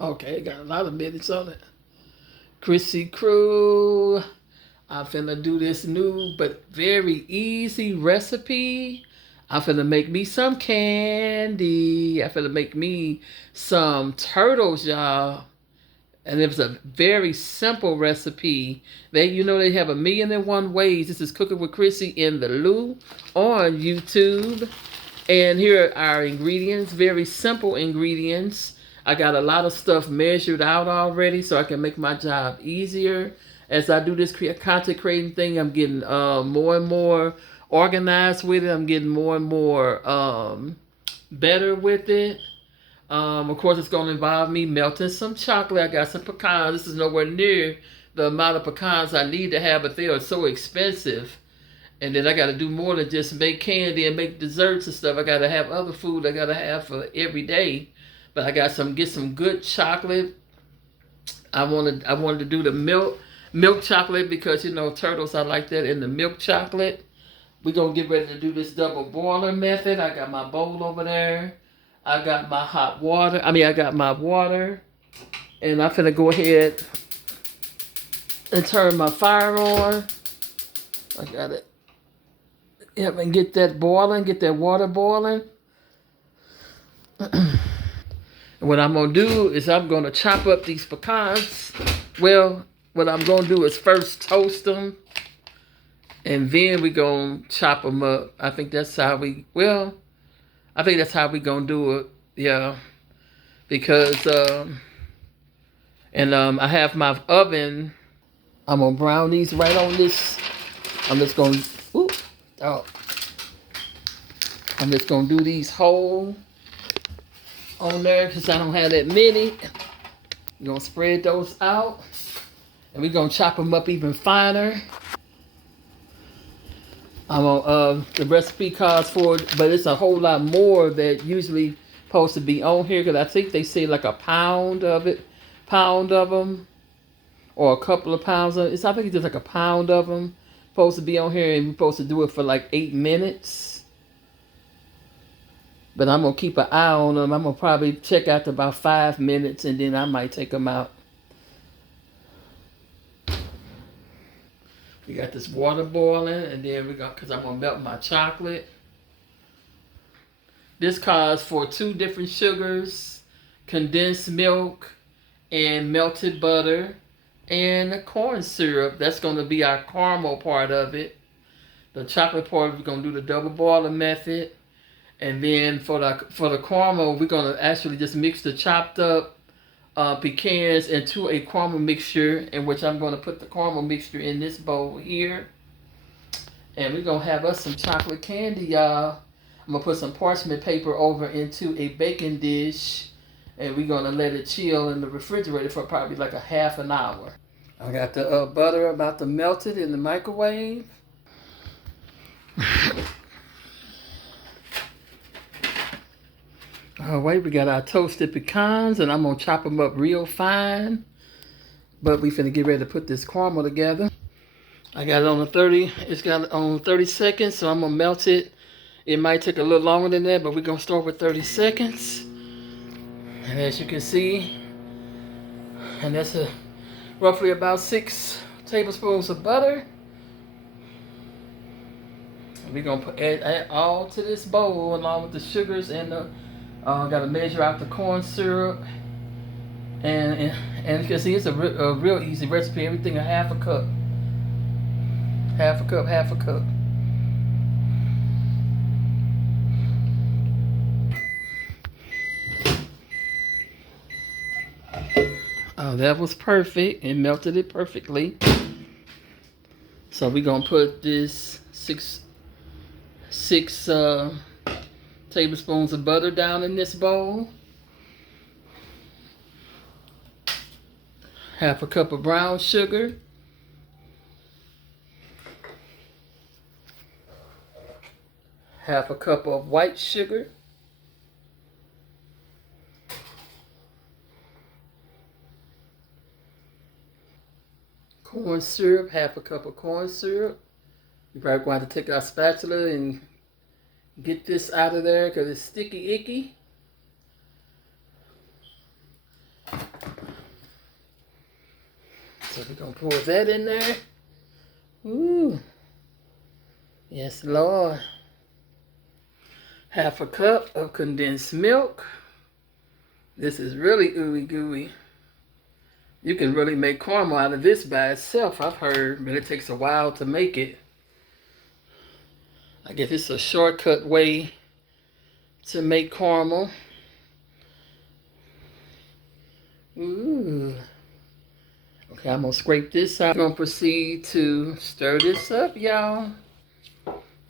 Okay, got a lot of minutes on it. Chrissy Crew. I'm finna do this new but very easy recipe. I'm finna make me some candy. I'm finna make me some turtles, y'all. And it was a very simple recipe. They have 1,000,001 ways. This is Cooking with Chrissy in the Lou on YouTube. And here are our ingredients, very simple ingredients. I got a lot of stuff measured out already so I can make my job easier. As I do this content creating thing, I'm getting more and more organized with it. I'm getting more and more better with it. Of course, it's going to involve me melting some chocolate. I got some pecans. This is nowhere near the amount of pecans I need to have, but they are so expensive. And then I got to do more than just make candy and make desserts and stuff. I got to have other food I got to have for every day. But I got get some good chocolate. I wanted to do the milk chocolate because turtles I like that in the milk chocolate. We're gonna get ready to do this double boiler method. I got my bowl over there. I got my hot water. I got my water. And I'm finna go ahead and turn my fire on. I got it. Yep, and get that boiling, get that water boiling. And what I'm gonna do is I'm gonna chop up these pecans. Well, what I'm gonna do is first toast them, and then we gonna chop them up. I think that's how we gonna do it. Yeah, because I have my oven. I'm gonna brown these right on this. I'm just gonna, ooh, oh, I'm just gonna do these whole on there because I don't have that many. We're gonna spread those out, and we're gonna chop them up even finer. I'm gonna, the recipe calls for it, but it's a whole lot more that usually supposed to be on here because I think they say like a pound of them, or a couple of pounds of it. I think it's just like a pound of them supposed to be on here, and we're supposed to do it for like 8 minutes. But I'm gonna keep an eye on them. I'm gonna probably check after about 5 minutes, and then I might take them out. We got this water boiling, and then because I'm gonna melt my chocolate. This calls for 2 different sugars, condensed milk, and melted butter, and corn syrup. That's gonna be our caramel part of it. The chocolate part, we're gonna do the double boiler method. And then for the caramel, we're gonna actually just mix the chopped up pecans into a caramel mixture, in which I'm gonna put the caramel mixture in this bowl here. And we're gonna have us some chocolate candy, y'all. I'm gonna put some parchment paper over into a baking dish, and we're gonna let it chill in the refrigerator for probably like a half an hour. I got the butter about to melt it in the microwave. All right, we got our toasted pecans, and I'm gonna chop them up real fine. But we finna get ready to put this caramel together. I got it on 30. It's got it on 30 seconds, so I'm gonna melt it. It might take a little longer than that, but we're gonna start with 30 seconds. And as you can see, and that's roughly about 6 tablespoons of butter. We're gonna add all to this bowl along with the sugars and the gotta measure out the corn syrup, and you can see it's a real easy recipe. Everything a half a cup, half a cup, half a cup. Oh, that was perfect. It melted it perfectly. So we're gonna put this six tablespoons of butter down in this bowl. Half a cup of brown sugar. Half a cup of white sugar. Corn syrup, half a cup of corn syrup. You're probably going to take our spatula and get this out of there because it's sticky icky. we're gonna pour that in there. Ooh. Yes, Lord. Half a cup of condensed milk. This is really ooey gooey. You can really make caramel out of this by itself, I've heard, but it takes a while to make it. I guess it's a shortcut way to make caramel. Ooh. Okay, I'm gonna scrape this out. I'm gonna proceed to stir this up, y'all.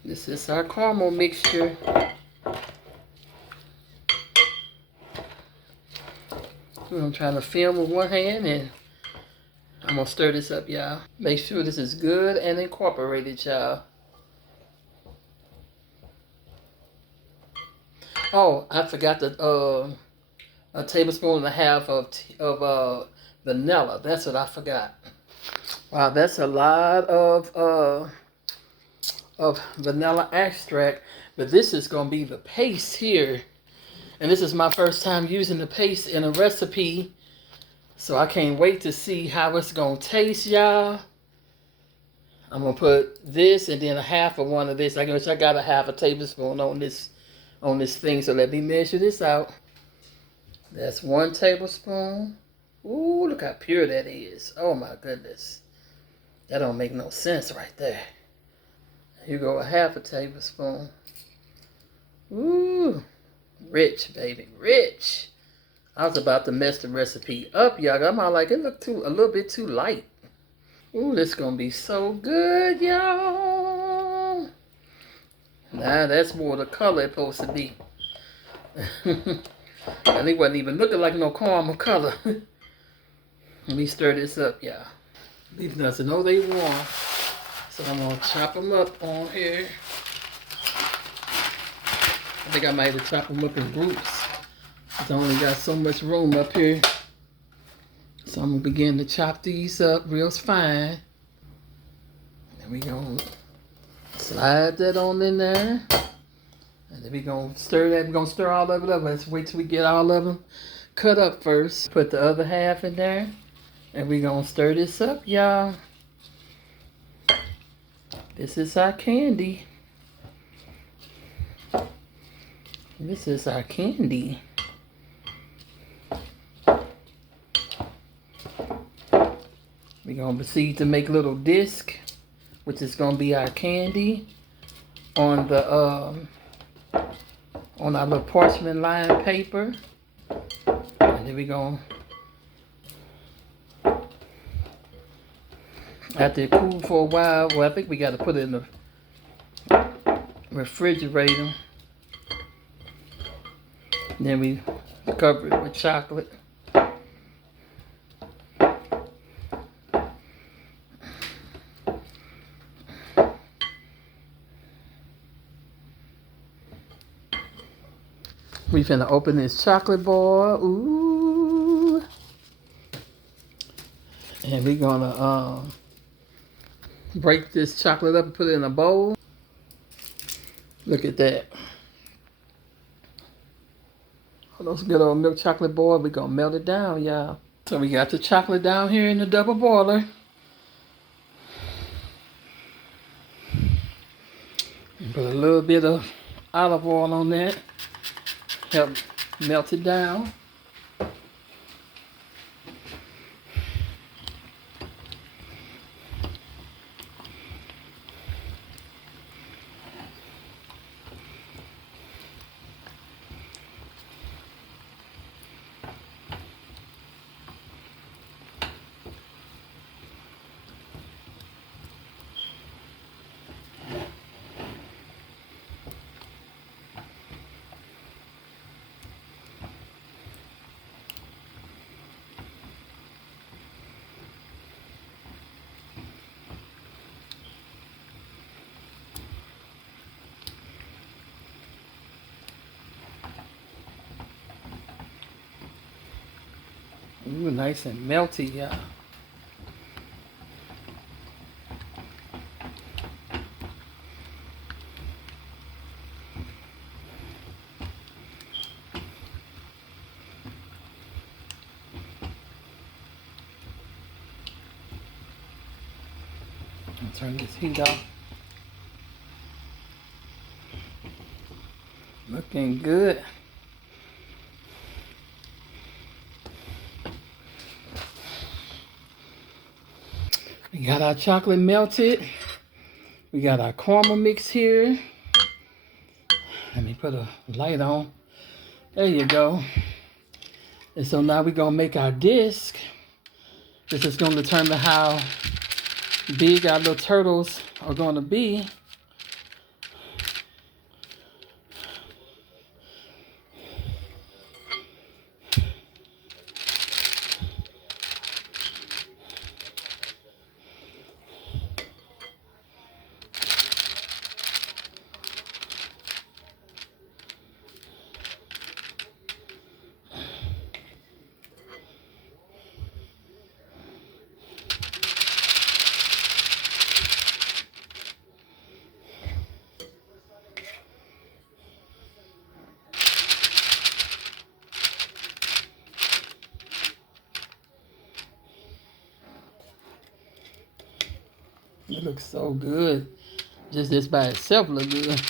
This is our caramel mixture. I'm trying to film with one hand and I'm gonna stir this up, y'all. Make sure this is good and incorporated, y'all. Oh, I forgot a tablespoon and a half of vanilla. That's what I forgot. Wow, that's a lot of vanilla extract. But this is gonna be the paste here. And this is my first time using the paste in a recipe. So I can't wait to see how it's gonna taste, y'all. I'm gonna put this and then a half of one of this. I guess I got a half a tablespoon on this thing. So let me measure this out. That's 1 tablespoon. Ooh, look how pure that is. Oh my goodness. That don't make no sense right there. Here go a half a tablespoon. Ooh, rich, baby, rich. I was about to mess the recipe up, y'all. I'm all like, it looked a little bit too light. Ooh, this gonna be so good, y'all. Nah, that's more the color it's supposed to be. And it wasn't even looking like no caramel color. Let me stir this up, y'all. These nuts, I know they warm. So I'm gonna chop them up on here. I think I might have chopped them up in groups. I only got so much room up here. So I'm gonna begin to chop these up real fine. And we gonna slide that on in there. And then we gonna stir that. We're gonna stir all of it up. Let's wait till we get all of them cut up first. Put the other half in there. And we gonna stir this up, y'all. This is our candy. This is our candy. We're going to proceed to make little disc, which is going to be our candy on the on our little parchment lined paper. And then we're going to, after it cool for a while, well, I think we got to put it in the refrigerator. Then we cover it with chocolate. We finna open this chocolate bar. Ooh. And we gonna break this chocolate up and put it in a bowl. Look at that. All those good old milk chocolate bars, we gonna melt it down, y'all. So we got the chocolate down here in the double boiler. And put a little bit of olive oil on that. Help melt it down. Ooh, nice and melty, y'all. Turn this heat off. Looking good. We got our chocolate melted. We got our caramel mix here. Let me put a light on. There you go. And so now we're gonna make our disc. This is gonna determine how big our little turtles are gonna be. It looks so good. Just this by itself look good.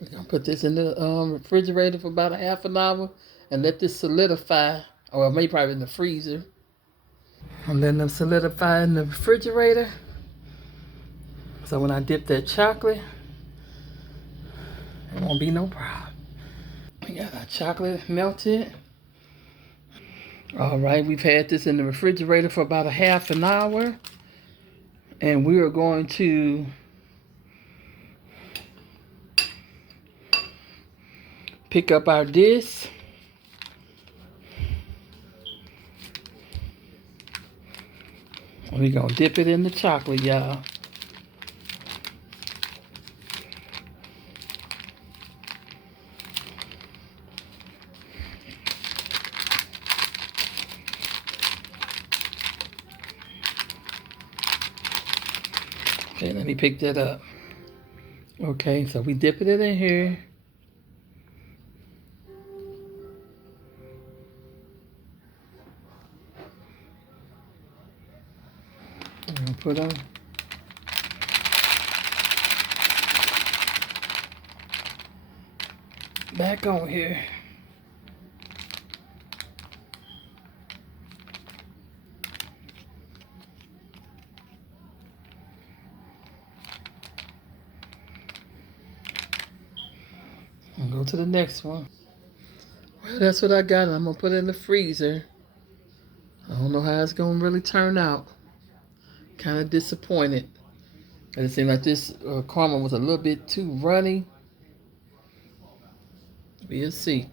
We're gonna put this in the refrigerator for about a half an hour and let this solidify, or maybe probably in the freezer. I'm letting them solidify in the refrigerator. So when I dip that chocolate, it won't be no problem. We got our chocolate melted. All right, we've had this in the refrigerator for about a half an hour. And we are going to pick up our disc. We're going to dip it in the chocolate, y'all. Okay, let me pick that up. Okay, so we dipping it in here. We're gonna put on. back on here. And go to the next one. Well, that's what I got. I'm gonna put it in the freezer. I don't know how it's gonna really turn out. Kind of disappointed. It seemed like this caramel was a little bit too runny. We'll see.